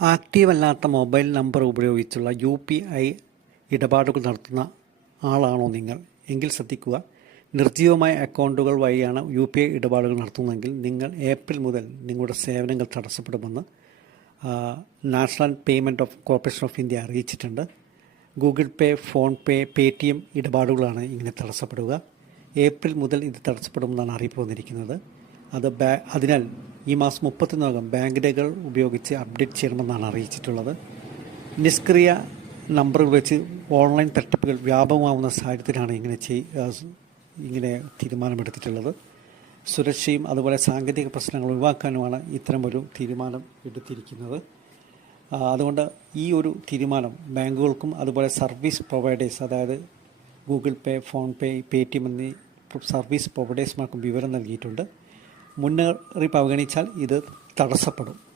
Active അല്ലാത്ത mobile number ഉപയോഗിച്ചുള്ള U P I ഇടപാടുകൾ നടത്തുന്ന ആളാണോ നിങ്ങൾ? എങ്കിൽ ശ്രദ്ധിക്കുക. നിർജീവമായ അക്കൗണ്ടുകൾ വഴിയാണ് യു പി ഐ ഇടപാടുകൾ നടത്തുന്നതെങ്കിൽ നിങ്ങൾ ഏപ്രിൽ മുതൽ നിങ്ങളുടെ സേവനങ്ങൾ തടസ്സപ്പെടുമെന്ന് national payment of corporation of India അറിയിച്ചിട്ടുണ്ട്. Google pay PhonePe Paytm ഇടപാടുകളാണ് ഇങ്ങനെ തടസ്സപ്പെടുക. ഏപ്രിൽ മുതൽ ഇത് തടസ്സപ്പെടുമെന്നാണ് അറിയിപ്പ് വന്നിരിക്കുന്നത്. അത് അതിനാൽ ഈ മാസം മുപ്പത്തിനകം ബാങ്ക് രേഖകൾ ഉപയോഗിച്ച് അപ്ഡേറ്റ് ചെയ്യണമെന്നാണ് അറിയിച്ചിട്ടുള്ളത്. നിഷ്ക്രിയ നമ്പറുകൾ വെച്ച് ഓൺലൈൻ തട്ടിപ്പുകൾ വ്യാപകമാവുന്ന സാഹചര്യത്തിലാണ് ഇങ്ങനെ ചെയ് ഇങ്ങനെ തീരുമാനമെടുത്തിട്ടുള്ളത്. സുരക്ഷയും അതുപോലെ സാങ്കേതിക പ്രശ്നങ്ങൾ ഒഴിവാക്കാനുമാണ് ഇത്തരമൊരു തീരുമാനം എടുത്തിരിക്കുന്നത്. അതുകൊണ്ട് ഈ ഒരു തീരുമാനം ബാങ്കുകൾക്കും അതുപോലെ സർവീസ് പ്രൊവൈഡേഴ്സ് അതായത് Google pay PhonePe Paytm എന്നീ സർവീസ് പ്രൊവൈഡേഴ്സ്മാർക്കും വിവരം നൽകിയിട്ടുണ്ട്. മുന്നറിയിപ്പ് അവഗണിച്ചാൽ ഇത് തടസ്സപ്പെടും.